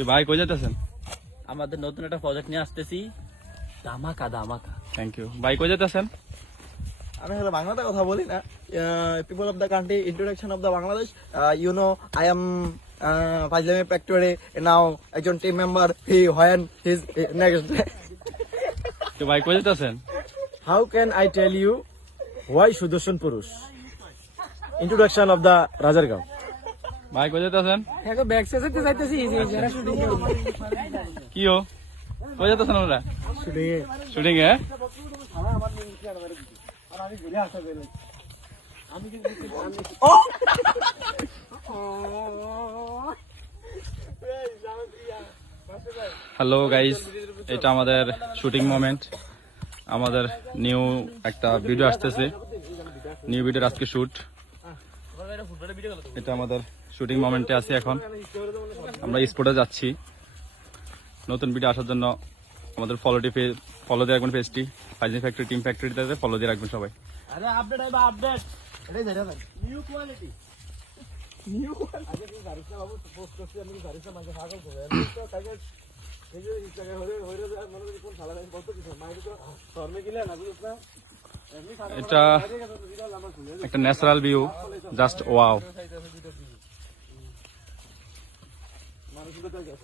কি ভাই কই যেতেছেন? আমাদের নতুন একটা প্রজেক্ট নিয়ে আসতেছি, ধামাকা ধামাকা। Thank you. ভাই কই যেতেছেন? আমি হলো বাংলাতে কথা বলি না। People of the country, introduction of the Bangladesh. You know I am ফাইজলামি ফ্যাক্টরি নাও একজন team member he when his next day. কি ভাই কই যেতেছেন? How can I tell you why Sudarshan Purush? Introduction of the Rajargaon. ভাই কই যেতেছেন? এখন back সেসতে যাইতেছি যারা শুটিং করবে কি ও কই যেতেছেন আমরা? শুটিং এ? হ্যালো গাইস, এটা আমাদের শুটিং মোমেন্ট। আমাদের নিউ একটা ভিডিও আসতেছে, নিউ ভিডিওর আজকে শুট। এটা আমাদের শুটিং মোমেন্টে আছি এখন। আমরা স্পটে যাচ্ছি। নতুন ভিডিও আসার জন্য আমাদের ফলো দিয়ে রাখবেন পেজটি, ফাইজলামি ফ্যাক্টরি টিম ফ্যাক্টরিতে ফলো দিয়ে রাখবেন সবাই। আরে আপডেট আইবা আপডেট। এটাই ধরে দেন নিউ কোয়ালিটি। নিউ আগে কি গাড়িটা বাবু পোস্ট করছি, আমি গাড়িটা মাঝে ভাগল করে তো তাকে এই যে জায়গা হইরে যায় মনে করি কোন শালা কত কিছু মাইরে তো শর্মে গিলা না বুঝছ না। এটা একটা ন্যাচারাল ভিউ, জাস্ট ওয়াও।